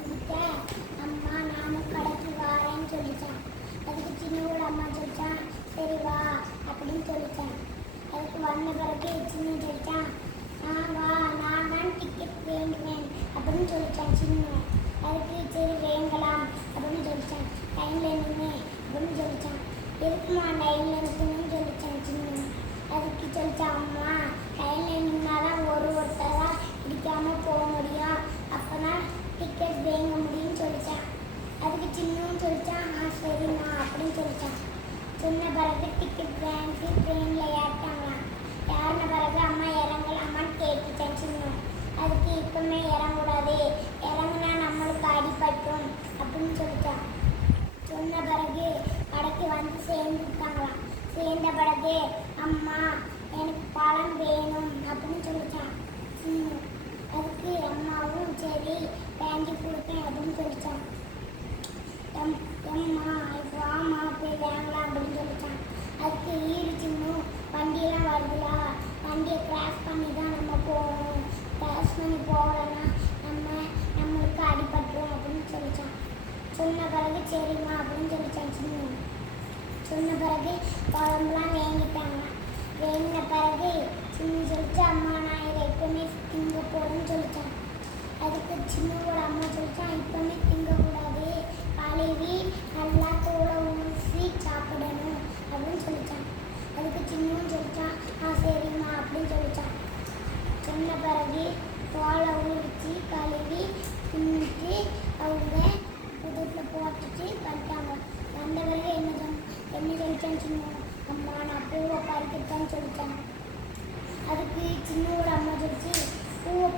முடிக்க அம்மா நானும் கடைக்கு வாரேன்னு சொல்லிச்சான். அதுக்கு சின்னவோட அம்மா சொல்லிச்சான், சரி வா அப்படின்னு சொல்லிச்சான். அதுக்கு வந்த பிறகு சின்ன சொல்லிச்சான், வா நான் தான் டிக்கெட் வேண்டுவேன் அப்படின்னு சொல்லிச்சான் சின்ன. அதுக்கு சரி வேங்கலாம் அப்படின்னு சொல்லிச்சான். லைனில் நின்று அப்படின்னு சொல்லிச்சான். எதுக்குமா லைனில் நிற்கணும்னு சொல்லிச்சான் சின்ன. அதுக்கு சொல்லிச்சான், அம்மா லைனில் நின்னாதான் ஒருத்தராக இடிக்காமல் போக முடியும், அப்போ தான் டிக்கெட் வேங்க முடியும்னு சொல்லிச்சான். அதுக்கு சின்னவும் சொல்லிச்சான், சரிம்மா அப்படின்னு சொல்லிச்சான். சொன்ன பிறகு டிக்கெட் வாங்கி ட்ரெயினில் ஏறிட்டாங்களாம். ஏறின பிறகு அம்மா இறங்கலாமான்னு கேட்டுச்சான் சின்ன. அதுக்கு இப்போமே இறங்கக்கூடாது, இறங்குனா நம்மளுக்கு அடிபட்டும் அப்படின்னு சொல்லிச்சான். சொன்ன பிறகு கடைக்கு வந்து சேர்ந்துட்டாங்களாம். சேர்ந்த பிறகு அம்மா எனக்கு பழம் வேணும் அப்படின்னு சொல்லிச்சான் சின்ன. அதுக்கு அம்மாவும் சரி வாங்கி கொடுப்பேன் அப்படின்னு சொல்லிச்சான். அம்மா வாமா போய் வாங்கலாம் அப்படின்னு சொல்லிச்சான். அதுக்கு ஈடு சின்னும் வண்டியெல்லாம் வருதுலா, வண்டியை கிராஸ் பண்ணி தான் நம்ம போகணும், கிராஸ் பண்ணி போகலன்னா நம்மளுக்கு அடிபட்டுரும் அப்படின்னு சொல்லிச்சான். சொன்ன பிறகு சரிம்மா அப்படின்னு சொல்லிச்சான் சின்ன. சொன்ன பிறகு குழம்புலாம் வேங்கிட்டாங்களாம். வேங்கின பிறகு சின்ன சொல்லிச்சு, அம்மா நான் இதை எப்பவுமே திங்க போகிறேன்னு சொல்லிச்சான். அதுக்கு சின்னவோட அம்மா சொல்லிச்சான், இப்போவுமே திங்கக்கூடாது, கழுவி நல்லா தோலை ஊசி சாப்பிடணும் அப்படின்னு சொல்லிச்சான். அதுக்கு சின்னவும் சொல்லிச்சான், சரிம்மா அப்படின்னு சொல்லிச்சான். சொன்ன பிறகு தோலை ஊறிச்சு கழுவி தின்னுட்டு அவங்க புதுட்டில் போட்டுட்டு வந்துட்டாங்க. வந்த பிறகு என்ன சொல்லிச்சான்னு சின்ன, அம்மா நான் பூவை பறிக்கத்தான்னு சொல்லிச்சான். அதுக்கு சின்னவோட அம்மா சொல்லிச்சு, பூவை